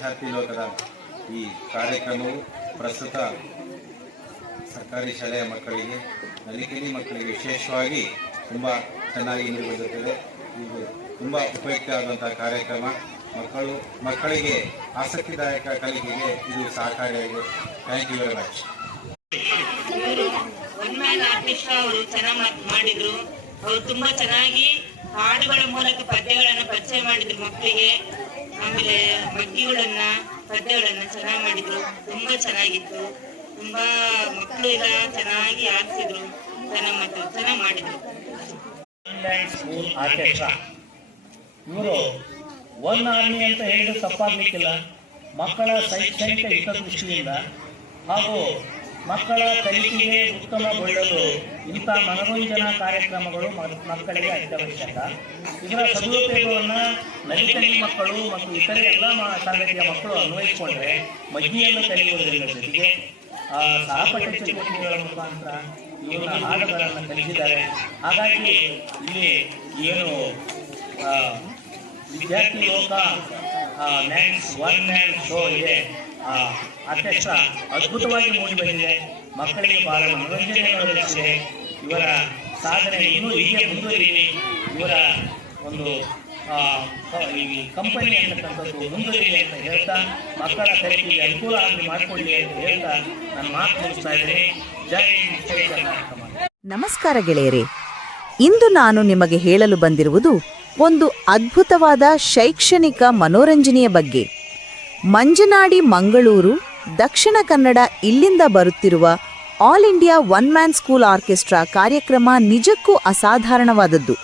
ವಿದ್ಯಾರ್ಥಿ ಲೋಕದ ಈ ಕಾರ್ಯಕ್ರಮವು ಪ್ರಸ್ತುತ ಸರ್ಕಾರಿ ಶಾಲೆಯ ಮಕ್ಕಳಿಗೆ ನಲಿಕೆಲಿ ಮಕ್ಕಳಿಗೆ ವಿಶೇಷವಾಗಿ ತುಂಬ ಚೆನ್ನಾಗಿ ನಿರ್ವಹಿಸುತ್ತದೆ ಇದು ತುಂಬ ಉಪಯುಕ್ತ ಆದಂತಹ ಕಾರ್ಯಕ್ರಮ. ಮಕ್ಕಳು, ಮಕ್ಕಳಿಗೆ ಆಸಕ್ತಿದಾಯಕ ಕಲಿಕೆಗೆ ಇದು ಸಹಕಾರಿಯಾಗಿದೆ. ಥ್ಯಾಂಕ್ ಯು ವೆರಿ ಮಚ್ ಅವರು ಅವರು ತುಂಬಾ ಚೆನ್ನಾಗಿ ಹಾಡುಗಳ ಮೂಲಕ ಪದ್ಯಗಳನ್ನು ಪರಿಚಯ ಮಾಡಿದ್ರು ಮಕ್ಕಳಿಗೆ. ಆಮೇಲೆ ಮಗ್ಗಿಗಳನ್ನ ಪದ್ಯಗಳನ್ನ ಚೆನ್ನಾಗಿ ಮಾಡಿದ್ರು. ತುಂಬಾ ಚೆನ್ನಾಗಿತ್ತು. ತುಂಬಾ ಮಕ್ಕಳು ಎಲ್ಲ ಚೆನ್ನಾಗಿ ಆಡ್ತಿದ್ರು. ಚೆನ್ನಾಗಿ ಚೆನ್ನಾಗಿ ಮಾಡಿದ್ರು. ಇವರು ಒನ್ ಆರ್ಮಿ ಅಂತ ಹೇಳಿದ್ರೆ ತಪ್ಪಾಗ್ಲಿಕ್ಕಿಲ್ಲ. ಮಕ್ಕಳ ಶೈಕ್ಷಣಿಕ ಹಿತದೃಷ್ಟಿಯಿಂದ ಹಾಗೂ ಮಕ್ಕಳ ಕಲಿಕೆಗೆ ಉತ್ತಮಗೊಳ್ಳಲು ಇಂಥ ಮನೋರಂಜನಾ ಕಾರ್ಯಕ್ರಮಗಳು ಮಕ್ಕಳಿಗೆ ಅತ್ಯವಶ್ಯಕ. ಇದರ ಸದುಪಯೋಗವನ್ನು ನಲಿಕಲಿ ಮಕ್ಕಳು ಮತ್ತು ಇತರೆ ಎಲ್ಲ ತರಗತಿಯ ಮಕ್ಕಳು ಅನ್ವಯಿಸಿಕೊಂಡ್ರೆ ಮಹಿಳೆಯನ್ನು ಕಲಿಯುವುದರಿಂದ ಜೊತೆಗೆ ಆ, ಸಹಪಾಠ ಚಟುವಟಿಕೆಗಳ ಮುಖಾಂತರ ಇವರ ಹಾಡುಗಳನ್ನು ಕಲಿಸಿದ್ದಾರೆ. ಹಾಗಾಗಿ ಇಲ್ಲಿ ಏನು ವಿದ್ಯಾರ್ಥಿ ಲೋಕ ಮ್ಯಾನ್ಸ್ ಒನ್ ಮ್ಯಾನ್ ಶೋ ಇದೆ. ಆ ಅದ್ಭುತವಾಗಿ ಮೂಡಿ ಬಂದಿದೆ. ಮಕ್ಕಳಿಗೆ ಬಹಳ ಮನೋರಂಜನೆ ಒದಗಿಸಿದೆ ಇವರ ಸಾಧನೆ ಇನ್ನೂ ಹೀಗೆ ಮುಂದುವರಿಯಲಿ. ಇವರ ಒಂದು ಕಂಪನಿ ಅಂತಕ್ಕಂಥದ್ದು ಮುಂದುವರಿಯಲಿ ಅಂತ ಹೇಳ್ತಾ, ಮಕ್ಕಳ ಕಲಿಕೆಗೆ ಅನುಕೂಲ ಆಗಲಿ ಮಾಡಿಕೊಳ್ಳಿ ಅಂತ ಹೇಳ್ತಾ ನನ್ನ ಮಾತು ಮುಗಿಸ್ತಾ ಇದ್ದೇನೆ. ಜೈ ಜೈ ಕರ್ನಾಟಕ ನಮಸ್ಕಾರ ಗೆಳೆಯರೇ. ಇಂದು ನಾನು ನಿಮಗೆ ಹೇಳಲು ಬಂದಿರುವುದು ಒಂದು ಅದ್ಭುತವಾದ ಶೈಕ್ಷಣಿಕ ಮನೋರಂಜನೆಯ ಬಗ್ಗೆ. ಮಂಜನಾಡಿ, ಮಂಗಳೂರು, ದಕ್ಷಿಣ ಕನ್ನಡ ಇಲ್ಲಿಂದ ಬರುತ್ತಿರುವ all India one man school orchestra ಕಾರ್ಯಕ್ರಮ ನಿಜಕ್ಕೂ ಅಸಾಧಾರಣವಾದದ್ದು.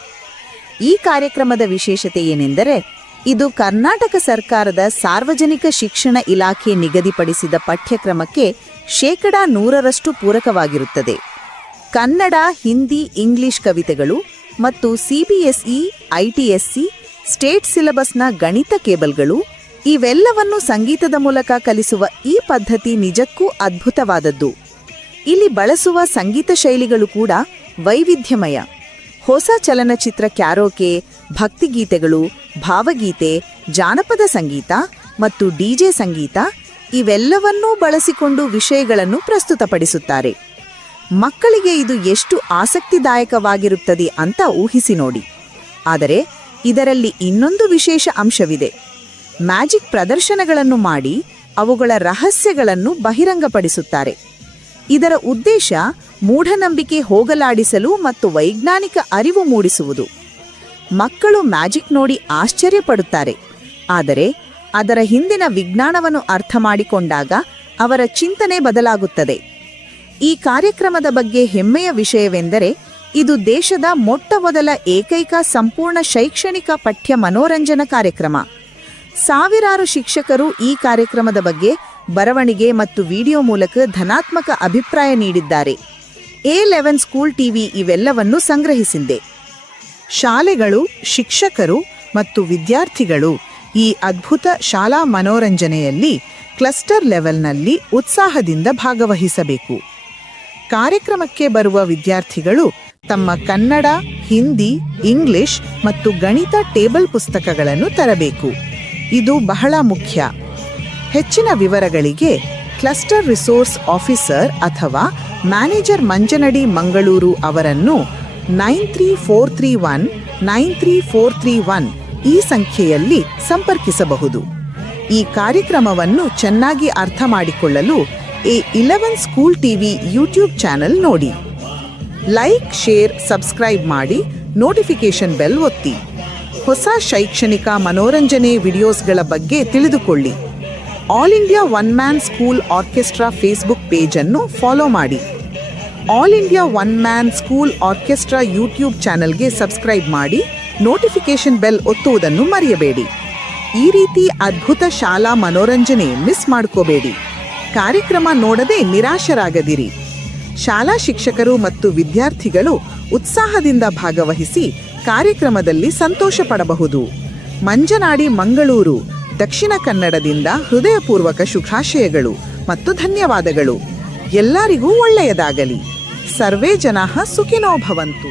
ಈ ಕಾರ್ಯಕ್ರಮದ ವಿಶೇಷತೆ ಏನೆಂದರೆ, ಇದು ಕರ್ನಾಟಕ ಸರ್ಕಾರದ ಸಾರ್ವಜನಿಕ ಶಿಕ್ಷಣ ಇಲಾಖೆ ನಿಗದಿಪಡಿಸಿದ ಪಠ್ಯಕ್ರಮಕ್ಕೆ ಶೇಕಡಾ ನೂರರಷ್ಟು ಪೂರಕವಾಗಿರುತ್ತದೆ. ಕನ್ನಡ, ಹಿಂದಿ, ಇಂಗ್ಲಿಷ್ ಕವಿತೆಗಳು ಮತ್ತು ಸಿಬಿಎಸ್ಇ ಐಟಿಎಸ್ಸಿ ಸ್ಟೇಟ್ ಸಿಲೆಬಸ್ನ ಗಣಿತ ಕೇಬಲ್ಗಳು ಇವೆಲ್ಲವನ್ನು ಸಂಗೀತದ ಮೂಲಕ ಕಲಿಸುವ ಈ ಪದ್ಧತಿ ನಿಜಕ್ಕೂ ಅದ್ಭುತವಾದದ್ದು. ಇಲ್ಲಿ ಬಳಸುವ ಸಂಗೀತ ಶೈಲಿಗಳು ಕೂಡ ವೈವಿಧ್ಯಮಯ. ಹೊಸ ಚಲನಚಿತ್ರ ಕ್ಯಾರೋಕೆ, ಭಕ್ತಿಗೀತೆಗಳು, ಭಾವಗೀತೆ, ಜಾನಪದ ಸಂಗೀತ ಮತ್ತು ಡಿಜೆ ಸಂಗೀತ ಇವೆಲ್ಲವನ್ನೂ ಬಳಸಿಕೊಂಡು ವಿಷಯಗಳನ್ನು ಪ್ರಸ್ತುತಪಡಿಸುತ್ತಾರೆ. ಮಕ್ಕಳಿಗೆ ಇದು ಎಷ್ಟು ಆಸಕ್ತಿದಾಯಕವಾಗಿರುತ್ತದೆ ಅಂತ ಊಹಿಸಿ ನೋಡಿ. ಆದರೆ ಇದರಲ್ಲಿ ಇನ್ನೊಂದು ವಿಶೇಷ ಅಂಶವಿದೆ. ಮ್ಯಾಜಿಕ್ ಪ್ರದರ್ಶನಗಳನ್ನು ಮಾಡಿ ಅವುಗಳ ರಹಸ್ಯಗಳನ್ನು ಬಹಿರಂಗಪಡಿಸುತ್ತಾರೆ. ಇದರ ಉದ್ದೇಶ ಮೂಢನಂಬಿಕೆ ಹೋಗಲಾಡಿಸಲು ಮತ್ತು ವೈಜ್ಞಾನಿಕ ಅರಿವು ಮೂಡಿಸುವುದು. ಮಕ್ಕಳು ಮ್ಯಾಜಿಕ್ ನೋಡಿ ಆಶ್ಚರ್ಯಪಡುತ್ತಾರೆ. ಆದರೆ ಅದರ ಹಿಂದಿನ ವಿಜ್ಞಾನವನ್ನು ಅರ್ಥ ಮಾಡಿಕೊಂಡಾಗ ಅವರ ಚಿಂತನೆ ಬದಲಾಗುತ್ತದೆ. ಈ ಕಾರ್ಯಕ್ರಮದ ಬಗ್ಗೆ ಹೆಮ್ಮೆಯ ವಿಷಯವೆಂದರೆ ಇದು ದೇಶದ ಮೊಟ್ಟಮೊದಲ ಏಕೈಕ ಸಂಪೂರ್ಣ ಶೈಕ್ಷಣಿಕ ಪಠ್ಯ ಮನೋರಂಜನಾ ಕಾರ್ಯಕ್ರಮ. ಸಾವಿರಾರು ಶಿಕ್ಷಕರು ಈ ಕಾರ್ಯಕ್ರಮದ ಬಗ್ಗೆ ಬರವಣಿಗೆ ಮತ್ತು ವಿಡಿಯೋ ಮೂಲಕ ಧನಾತ್ಮಕ ಅಭಿಪ್ರಾಯ ನೀಡಿದ್ದಾರೆ. ಎ ಲೆವೆನ್ ಸ್ಕೂಲ್ ಟಿವಿ ಇವೆಲ್ಲವನ್ನೂ ಸಂಗ್ರಹಿಸಿದೆ. ಶಾಲೆಗಳು, ಶಿಕ್ಷಕರು ಮತ್ತು ವಿದ್ಯಾರ್ಥಿಗಳು ಈ ಅದ್ಭುತ ಶಾಲಾ ಮನೋರಂಜನೆಯಲ್ಲಿ ಕ್ಲಸ್ಟರ್ ಲೆವೆಲ್ನಲ್ಲಿ ಉತ್ಸಾಹದಿಂದ ಭಾಗವಹಿಸಬೇಕು. ಕಾರ್ಯಕ್ರಮಕ್ಕೆ ಬರುವ ವಿದ್ಯಾರ್ಥಿಗಳು ತಮ್ಮ ಕನ್ನಡ, ಹಿಂದಿ, ಇಂಗ್ಲಿಷ್ ಮತ್ತು ಗಣಿತ ಟೇಬಲ್ ಪುಸ್ತಕಗಳನ್ನು ತರಬೇಕು. ಇದು ಬಹಳ ಮುಖ್ಯ. ಹೆಚ್ಚಿನ ವಿವರಗಳಿಗೆ ಕ್ಲಸ್ಟರ್ ರಿಸೋರ್ಸ್ ಆಫೀಸರ್ ಅಥವಾ ಮ್ಯಾನೇಜರ್ ಮಂಜನಡಿ ಮಂಗಳೂರು ಅವರನ್ನು nine three four three one, nine three four three one ಈ ಸಂಖ್ಯೆಯಲ್ಲಿ ಸಂಪರ್ಕಿಸಬಹುದು. ಈ ಕಾರ್ಯಕ್ರಮವನ್ನು ಚೆನ್ನಾಗಿ ಅರ್ಥ ಮಾಡಿಕೊಳ್ಳಲು A eleven school TV YouTube channel ನೋಡಿ. ಲೈಕ್ ಶೇರ್ ಸಬ್ಸ್ಕ್ರೈಬ್ ಮಾಡಿ ನೋಟಿಫಿಕೇಶನ್ ಬೆಲ್ ಒತ್ತಿ. ಹೊಸ ಶೈಕ್ಷಣಿಕ ಮನೋರಂಜನೆ ವಿಡಿಯೋಸ್ಗಳ ಬಗ್ಗೆ ತಿಳಿದುಕೊಳ್ಳಿ. All India one man school orchestra Facebook ಅನ್ನು ಫಾಲೋ ಮಾಡಿ. All India one man school orchestra YouTube ಚಾನೆಲ್ಗೆ ಸಬ್ಸ್ಕ್ರೈಬ್ ಮಾಡಿ ನೋಟಿಫಿಕೇಶನ್ ಬೆಲ್ ಒತ್ತುವುದನ್ನು ಮರೆಯಬೇಡಿ. ಈ ರೀತಿ ಅದ್ಭುತ ಶಾಲಾ ಮನೋರಂಜನೆ ಮಿಸ್ ಮಾಡ್ಕೋಬೇಡಿ. ಕಾರ್ಯಕ್ರಮ ನೋಡದೆ ನಿರಾಶರಾಗದಿರಿ. ಶಾಲಾ ಶಿಕ್ಷಕರು ಮತ್ತು ವಿದ್ಯಾರ್ಥಿಗಳು ಉತ್ಸಾಹದಿಂದ ಭಾಗವಹಿಸಿ ಕಾರ್ಯಕ್ರಮದಲ್ಲಿ ಸಂತೋಷ ಪಡಬಹುದು ಮಂಜನಾಡಿ ಮಂಗಳೂರು, ದಕ್ಷಿಣ ಕನ್ನಡದಿಂದ ಹೃದಯಪೂರ್ವಕ ಶುಭಾಶಯಗಳು ಮತ್ತು ಧನ್ಯವಾದಗಳು. ಎಲ್ಲರಿಗೂ ಒಳ್ಳೆಯದಾಗಲಿ. ಸರ್ವೇ ಜನಾ ಸುಖಿನೋ ಭವಂತು.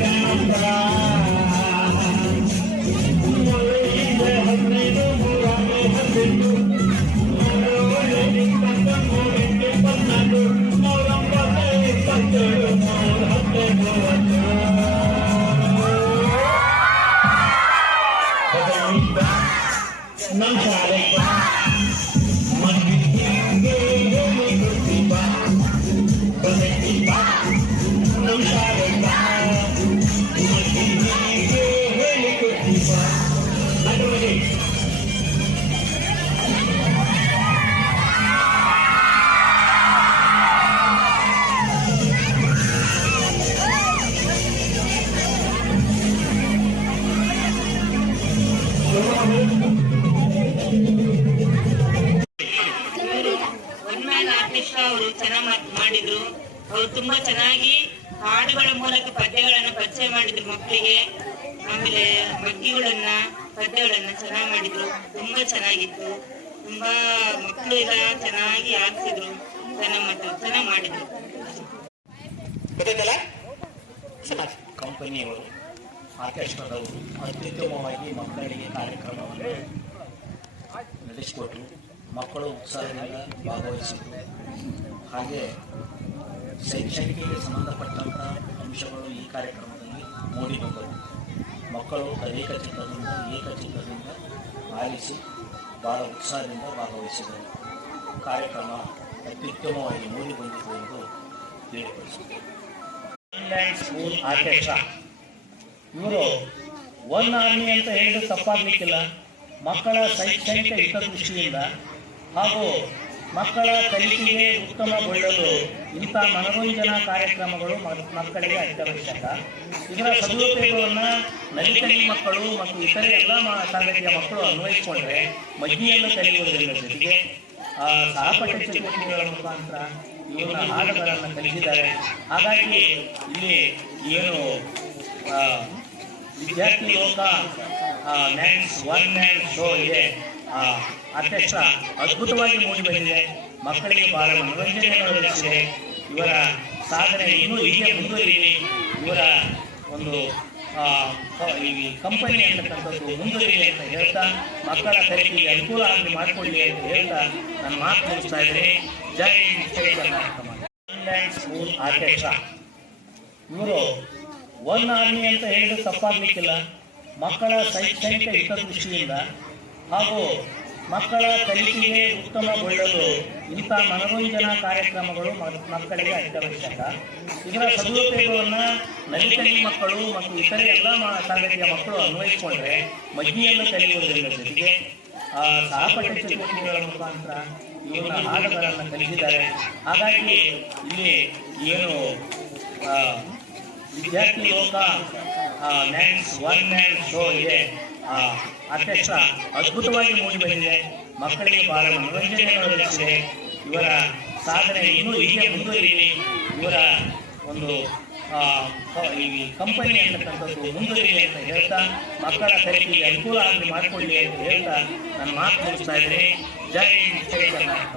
ತುಂಬಾ ಚೆನ್ನಾಗಿ ಹಾಡುಗಳ ಮೂಲಕ ಪದ್ಯಗಳನ್ನ ಪರಿಚಯ ಮಾಡಿದ್ರು ಮಕ್ಕಳಿಗೆ. ಆಮೇಲೆ ಮಗ್ಗಿಗಳನ್ನ ಪದ್ಯಗಳನ್ನ ಚೆನ್ನಾಗಿ ಮಾಡಿದ್ರು. ತುಂಬಾ ಚೆನ್ನಾಗಿತ್ತು. ತುಂಬಾ ಮಕ್ಕಳು ಎಲ್ಲ ಚೆನ್ನಾಗಿ ಆಡ್ತಿದ್ರು ಚೆನ್ನಾಗಿ ಮಾಡಿದ್ರು ಚೆನ್ನಾಗಿ ಮಾಡಿದ್ರು. ಗೊತ್ತಾಯ್ತಲ್ಲ? ಕಂಪನಿಯವರು ಆಕಾಶವಾದವರು ಅತ್ಯುತ್ತಮವಾಗಿ ಮಕ್ಕಳಿಗೆ ಕಾರ್ಯಕ್ರಮವನ್ನು ನಡೆಸಿಕೊಟ್ರು ಮಕ್ಕಳು ಉತ್ಸಾಹದಿಂದ ಭಾಗವಹಿಸಿದ್ರು. ಹಾಗೆ ಶೈಕ್ಷಣಿಕಕ್ಕೆ ಸಂಬಂಧಪಟ್ಟಂಥ ಅಂಶಗಳು ಈ ಕಾರ್ಯಕ್ರಮದಲ್ಲಿ ಮೂಡಿ ಬಂದವು. ಮಕ್ಕಳು ಏಕಚಿತ್ತದಿಂದ ಏಕಚಿತ್ತದಿಂದ ಆಲಿಸಿ ಭಾಳ ಉತ್ಸಾಹದಿಂದ ಭಾಗವಹಿಸಿದರು. ಕಾರ್ಯಕ್ರಮ ಅತ್ಯುತ್ತಮವಾಗಿ ಮೂಡಿ ಬಂದಿದೆ ಎಂದು ಸ್ಕೂಲ್ ಆರ್ಕೆಸ್ಟ್ರಾ. ಇವರು ಒನ್ ಆರ್ಮಿ ಅಂತ ಹೇಳಿದ್ರೆ ತಪ್ಪಾಗಲಿಕ್ಕಿಲ್ಲ. ಮಕ್ಕಳ ಶೈಕ್ಷಣಿಕ ಹಿತದೃಷ್ಟಿಯಿಂದ ಹಾಗೂ ಮಕ್ಕಳ ಕಲಿಕೆಗೆ ಉತ್ತಮಗೊಳ್ಳಲು ಇಂಥ ಮನೋರಂಜನಾ ಕಾರ್ಯಕ್ರಮಗಳು ಮಕ್ಕಳಿಗೆ ಅತ್ಯವಶ್ಯಕ. ಇದರ ಸದುಪಯೋಗವನ್ನು ನಲಿಕಲಿ ಮಕ್ಕಳು ಮತ್ತು ಇತರೆ ಎಲ್ಲ ತರಗತಿಯ ಮಕ್ಕಳು ಅನ್ವಯಿಸಿಕೊಂಡ್ರೆ ಮಜ್ಜಿಯನ್ನು ಕಲಿಯುವುದರ ಜೊತೆಗೆ ಆ, ಸಹಪಾಠ ಚಟುವಟಿಕೆಗಳ ಮುಖಾಂತರ ಇವನ ಹಾಡುಗಳನ್ನು ಕಲಿಸಿದ್ದಾರೆ. ಹಾಗಾಗಿ ಇಲ್ಲಿ ಏನು ವಿದ್ಯಾರ್ಥಿ ಲೋಕ ಮ್ಯಾನ್ಸ್ ಒನ್ ಮ್ಯಾನ್ ಶೋ ಇದೆ. ಆ ಆರ್ಕೆಸ್ಟ್ರಾ ಅದ್ಭುತವಾಗಿ ಮೂಡಿ ಬಂದಿದೆ. ಮಕ್ಕಳಿಗೆ ಬಹಳ ಮನೋರಂಜನೆಯನ್ನು ಒದಗಿಸಿದೆ ಇವರ ಸಾಧನೆ ಇನ್ನೂ ಹೀಗೆ ಮುಂದುವರಿಯಲಿ. ಇವರ ಒಂದು ಈ ಕಂಪನಿ ಅಂತಕ್ಕಂಥದ್ದು ಮುಂದುವರಿಯಲಿ ಅಂತ ಹೇಳ್ತಾ ಮಕ್ಕಳ ಕಲಿಕೆಗೆ ಅನುಕೂಲ ಆಗಿ ಮಾಡಿಕೊಳ್ಳಿ ಅಂತ ಹೇಳ್ತಾ ನಾನು ಮಾತು ಮುಗಿಸ್ತಾ ಇದ್ದೀನಿ. ಜೈ ಜೈ ಕರ್ನಾಟಕ ಸ್ಕೂಲ್ ಆರ್ಕೆಸ್ಟ್ರಾ. ಇವರು ಒನ್ ಆರ್ಮಿ ಅಂತ ಹೇಳಿದ್ರೆ ತಪ್ಪಾಗ್ಲಿಕ್ಕಿಲ್ಲ. ಮಕ್ಕಳ ಶೈಕ್ಷಣಿಕ ಹಿತದೃಷ್ಟಿಯಿಂದ ಹಾಗೂ ಮಕ್ಕಳ ಕಲಿಕೆಗೆ ಉತ್ತಮಗೊಳ್ಳಲು ಇಂಥ ಮನೋರಂಜನಾ ಕಾರ್ಯಕ್ರಮಗಳು ಮಕ್ಕಳಿಗೆ ಅತ್ಯವಶ್ಯಕ. ಇದರ ಸದುಪಯೋಗವನ್ನು ನಲಿಕಲಿ ಮಕ್ಕಳು ಮತ್ತು ಇತರೆ ಎಲ್ಲ ತರಗತಿಯ ಮಕ್ಕಳು ಅನ್ವಯಿಸಿಕೊಂಡ್ರೆ ಮಜ್ಜಿಯನ್ನು ಕಲಿಯುವುದರಿಂದ ಜೊತೆಗೆ ಆ, ಸಹಪಾಠ ಚಟುವಟಿಕೆಗಳ ಮುಖಾಂತರ ಇವನ ಹಾಡುಗಳನ್ನು ಕಲಿಸಿದ್ದಾರೆ. ಹಾಗಾಗಿ ಇಲ್ಲಿ ಏನು ವಿದ್ಯಾರ್ಥಿ ಲೋಕ ಮ್ಯಾನ್ಸ್ ಒನ್ ಮ್ಯಾನ್ ಶೋ ಇದೆ. ಆ ಆರ್ಕೆಸ್ಟ್ರಾ ಅದ್ಭುತವಾಗಿ ಮೂಡಿ ಬಂದಿದೆ. ಮಕ್ಕಳಿಗೆ ಬಹಳ ಮನೋರಂಜನೆ ಇವರ ಸಾಧನೆ ಇನ್ನೂ ಹೀಗೆ ಮುಂದುವರಿಯಲಿ. ಇವರ ಒಂದು ಈ ಕಂಪನಿ ಅಂತಕ್ಕಂಥದ್ದು ಮುಂದುವರಿಯಲಿ ಅಂತ ಹೇಳ್ತಾ, ಮಕ್ಕಳ ಕಲಿಕೆಗೆ ಅನುಕೂಲ ಆಗಲಿ ಮಾಡಿಕೊಳ್ಳಿ ಅಂತ ಹೇಳ್ತಾ ನನ್ನ ಮಾತು ಮುಗಿಸ್ತಾ ಇದ್ದೇನೆ. ಜೈ ಕರ್ನಾಟಕ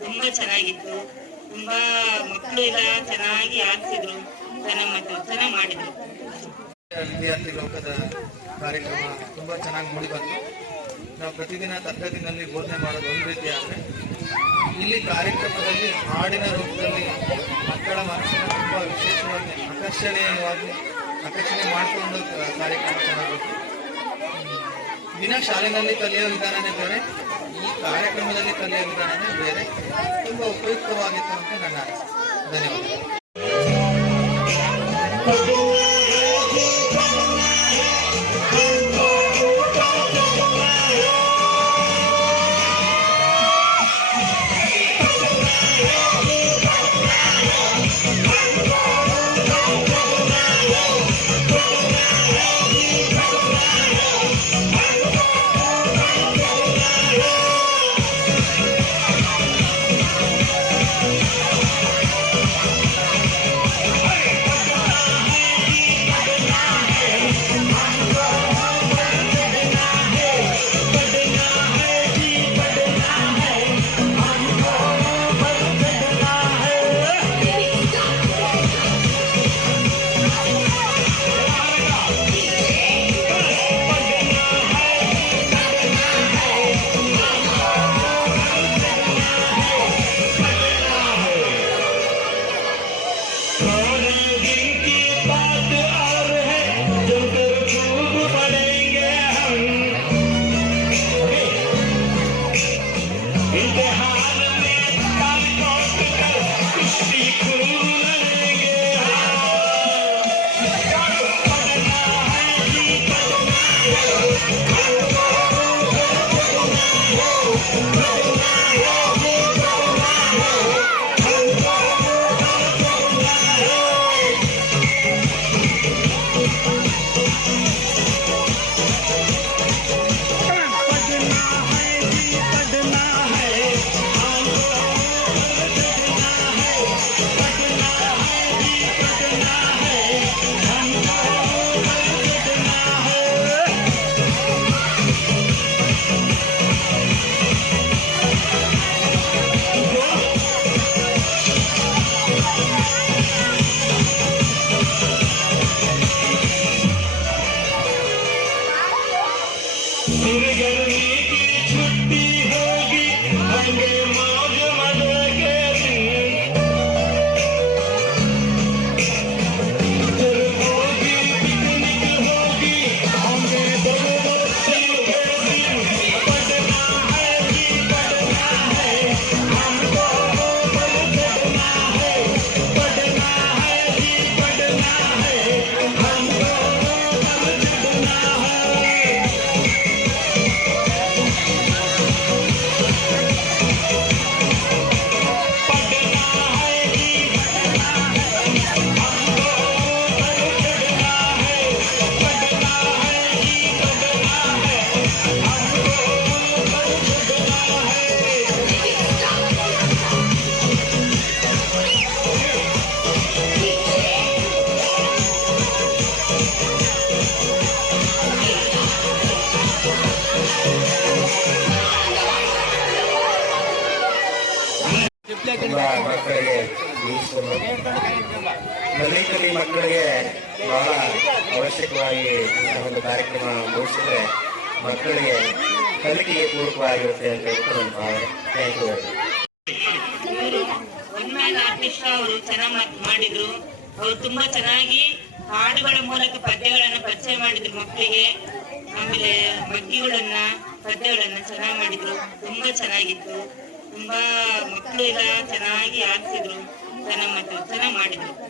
ತುಂಬಾ ಚೆನ್ನಾಗಿತ್ತು. ತುಂಬಾ ಮಕ್ಕಳು ಎಲ್ಲ ಚೆನ್ನಾಗಿ ಆಡ್ತಿದ್ರು. ಚೆನ್ನಾಗಿ ಮತ್ತು ಚೆನ್ನಾಗಿ ಮಾಡಿದ್ರು. ವಿದ್ಯಾರ್ಥಿ ಲೋಕದ ಕಾರ್ಯಕ್ರಮ ತುಂಬಾ ಚೆನ್ನಾಗಿ ಮೂಡಿ ನಾವು ಪ್ರತಿದಿನ ತರಗತಿನಲ್ಲಿ ಬೋಧನೆ ಮಾಡೋದು ಒಂದು ರೀತಿ ಆದರೆ, ಇಲ್ಲಿ ಕಾರ್ಯಕ್ರಮದಲ್ಲಿ ಹಾಡಿನ ರೂಪದಲ್ಲಿ ಮಕ್ಕಳ ಮನಸ್ಸನ್ನು ತುಂಬ ವಿಶೇಷವಾಗಿ ಆಕರ್ಷಣೀಯವಾಗಿ ಆಕರ್ಷಣೆ ಮಾಡಿಕೊಂಡು ಕಾರ್ಯಕ್ರಮ ಚೆನ್ನಾಗಿತ್ತು ದಿನ ಶಾಲೆಯಲ್ಲಿ ಕಲಿಯೋ ವಿಧಾನನೇ ಬೇರೆ ಕಾರ್ಯಕ್ರಮದಲ್ಲಿ ಕಲಿಯೋ ವಿಧಾನನೇ ಬೇರೆ ತುಂಬಾ ಉಪಯುಕ್ತವಾಗಿತ್ತು ಅಂತ ನನ್ನ ಧನ್ಯವಾದಗಳು. ದಲಿತರಿ ಮಕ್ಕಳಿಗೆ ಬಹಳ ಅವಶ್ಯಕವಾಗಿ ಇಂತಹ ಒಂದು ಕಾರ್ಯಕ್ರಮ ಮುಗಿಸಿದ್ರೆ ಮಕ್ಕಳಿಗೆ ಕಲಿಕೆಗೆ ಪೂರಕವಾಗಿರುತ್ತೆ ಅಂತ ಹೇಳ್ತಾರೆ ನನ್ನ ಭಾವನೆ. ಥ್ಯಾಂಕ್ ಯು ಅವರು ಚೆನ್ನಾಗಿ ಮಾಡಿದ್ರು. ಅವ್ರು ತುಂಬಾ ಚೆನ್ನಾಗಿ ಹಾಡುಗಳ ಮೂಲಕ ಪದ್ಯಗಳನ್ನ ಪರಿಚಯ ಮಾಡಿದ್ರು ಮಕ್ಕಳಿಗೆ. ಆಮೇಲೆ ಮಗ್ಗಿಗಳನ್ನ, ಪದ್ಯಗಳನ್ನ ಚೆನ್ನಾಗಿ ಮಾಡಿದ್ರು. ತುಂಬಾ ಚೆನ್ನಾಗಿತ್ತು. ತುಂಬಾ ಮಕ್ಕಳು ಎಲ್ಲ ಚೆನ್ನಾಗಿ ಆಡ್ತಿದ್ರು ಚೆನ್ನಾಗಿ ಮಾಡಿದ್ರು.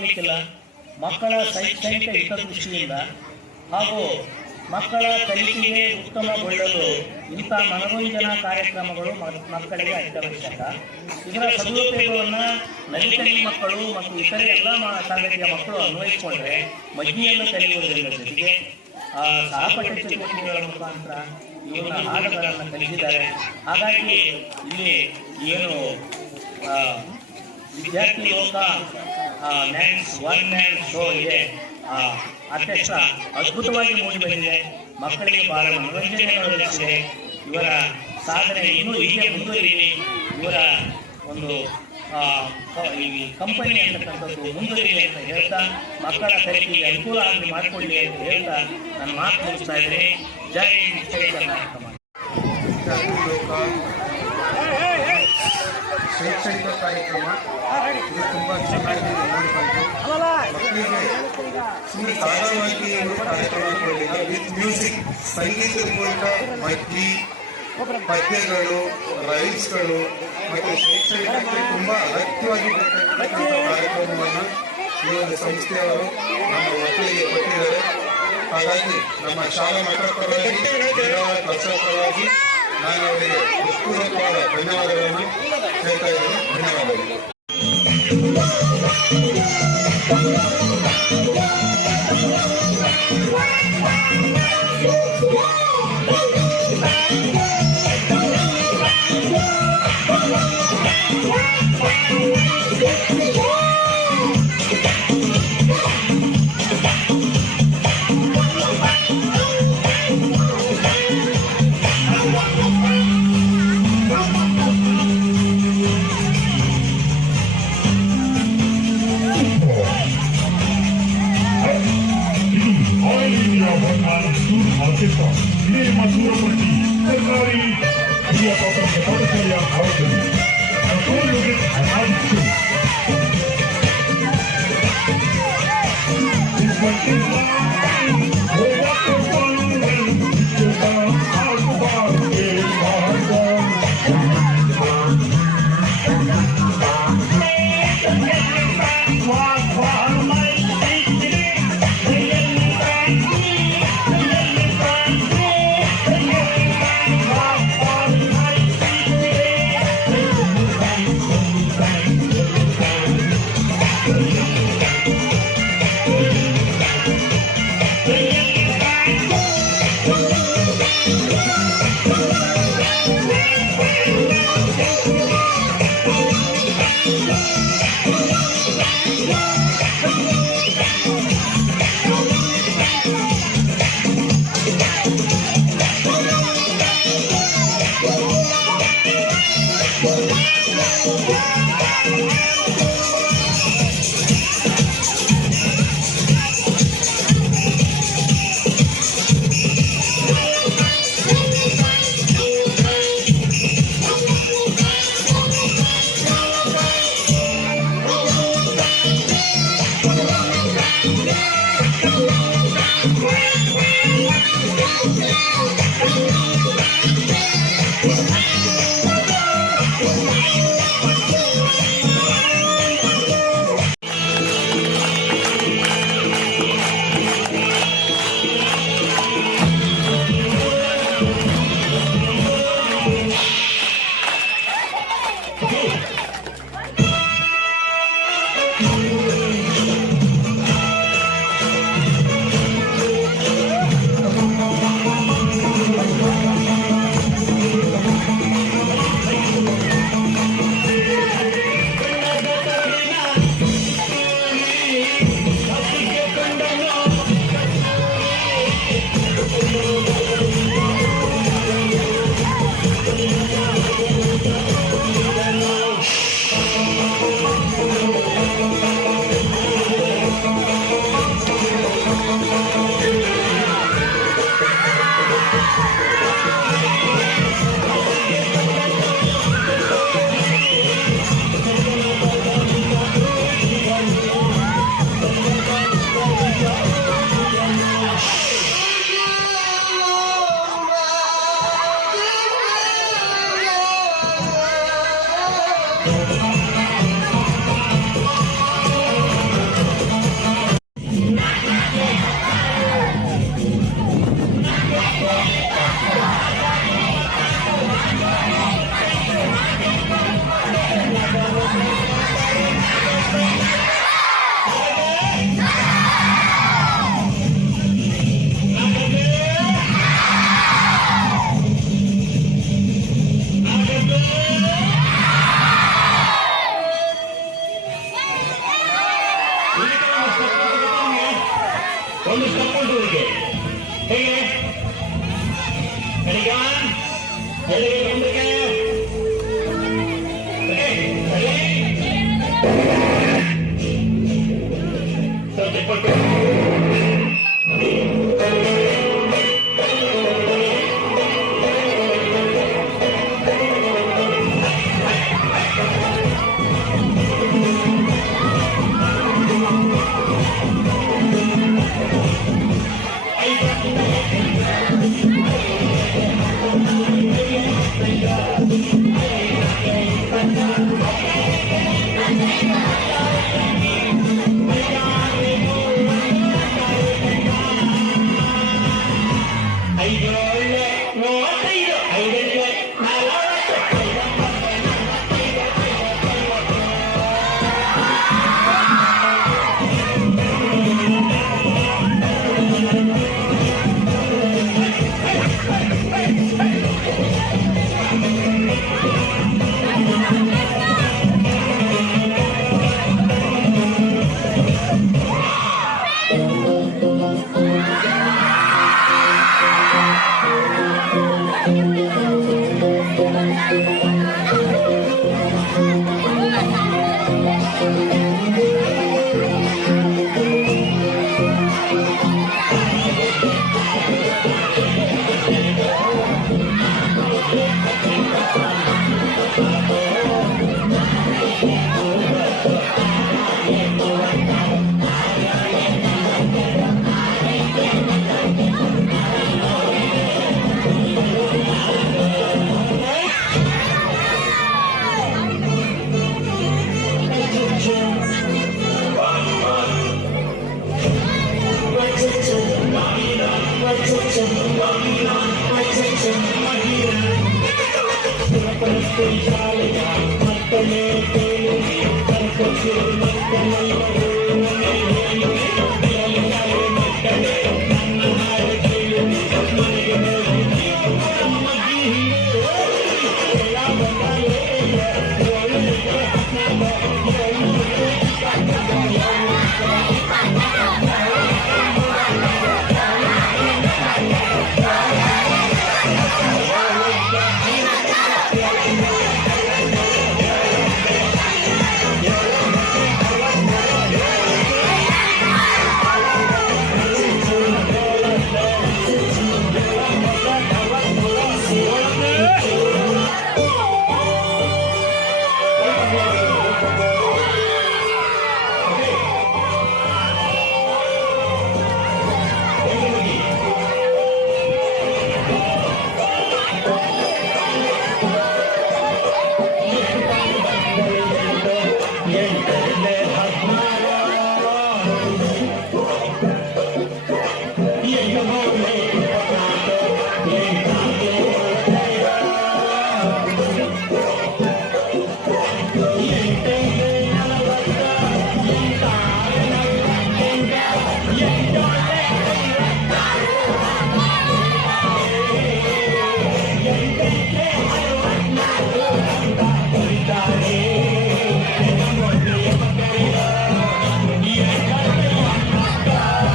ತಪ್ಪಾಗ್ಲಿಕ್ಕಿಲ್ಲ ಮಕ್ಕಳ ಶೈಕ್ಷಣಿಕ ಹಿತದೃಷ್ಟಿಯಿಂದ ಹಾಗೂ ಮಕ್ಕಳ ಕಲಿಕೆಗೆ ಉತ್ತಮಗೊಳ್ಳಲು ಇಂಥ ಮನೋರಂಜನಾ ಕಾರ್ಯಕ್ರಮಗಳು ಮಕ್ಕಳಿಗೆ ಅತ್ಯವಶ್ಯಕ. ಇದರ ಸದುಪಯೋಗವನ್ನು ನಲಿಕಲಿ ಮಕ್ಕಳು ಮತ್ತು ಇತರೆ ಎಲ್ಲ ತರಗತಿಯ ಮಕ್ಕಳು ಅನ್ವಯಿಸಿಕೊಂಡ್ರೆ ಮಜ್ಜಿಯನ್ನು ಕಲಿಯುವುದರಿಂದ ಜೊತೆಗೆ ಆ, ಸಹಪಾಠ ಚಟುವಟಿಕೆಗಳ ಮುಖಾಂತರ ಇವರ ಹಾಡುಗಳನ್ನು ಕಲಿಸಿದ್ದಾರೆ. ಹಾಗಾಗಿ ಇಲ್ಲಿ ಏನು ವಿದ್ಯಾರ್ಥಿ ಲೋಕ ಡ್ಯಾನ್ಸ್ ಒನ್ ಮ್ಯಾನ್ ಶೋ ಇದೆ. ಅಧ್ಯಕ್ಷ ಅದ್ಭುತವಾಗಿ ಮೂಡಿ ಬಂದಿದೆ. ಮಕ್ಕಳಿಗೆ ಬಹಳ ಮನೋರಂಜನೆ ಒದಗಿಸಿದೆ. ಇವರ ಸಾಧನೆ ಇನ್ನೂ ಹೀಗೆ ಮುಂದುವರಿಯಲಿ ಇವರ ಒಂದು ಕ- ಈ ಕಂಪನಿ ಅಂತಕ್ಕಂಥದ್ದು ಮುಂದುವರಿಯಲಿ ಅಂತ ಹೇಳ್ತಾ ಮಕ್ಕಳ ಕಲಿಕೆಗೆ ಅನುಕೂಲ ಆಗಿ ಮಾಡಿಕೊಳ್ಳಿ ಅಂತ ಹೇಳ್ತಾ ನನ್ನ ಮಾತು ಮುಗಿಸ್ತಾ ಇದ್ದೀನಿ. ಜೈ ಜೈ ಕರ್ನಾಟಕ ಶೈಕ್ಷಣಿಕ ಕಾರ್ಯಕ್ರಮ. ಇದು ತುಂಬ ಚೆನ್ನಾಗಿ ಮಕ್ಕಳಿಗೆ ಸುಮ್ಮನೆ ಸಾಧಾರಣವಾಗಿ ಇವರು ಕಾರ್ಯಕ್ರಮ ಕೊಡಲಿಲ್ಲ ವಿತ್ ಮ್ಯೂಸಿಕ್ ಸಂಗೀತದ ಮೂಲಕ ಮಜ್ಜಿ ಪದ್ಯಗಳು ರೈಲ್ಸ್ಗಳು ಮತ್ತು ಶೈಕ್ಷಣಿಕಕ್ಕೆ ತುಂಬ ಅಗತ್ಯವಾಗಿ ಕಾರ್ಯಕ್ರಮವನ್ನು ಈ ಒಂದು ಸಂಸ್ಥೆಯವರು ನಮ್ಮ ಮಕ್ಕಳಿಗೆ ಕೊಟ್ಟಿದ್ದಾರೆ. ಹಾಗಾಗಿ ನಮ್ಮ ಶಾಲಾ ಮಕ್ಕಳ ಪರವಾಗಿ ಪರವಾಗಿ ನಾನು ಅವರಿಗೆ ಧನ್ಯವಾದಗಳನ್ನು ಹೇಳ್ತಾ ಇದ್ದೀನಿ. ಧನ್ಯವಾದಗಳು. ಆಲ್ মাসুরমূর্তি সরকারি বিয়া পত্র পদচারিয়া ভারত এখন লোকের আধার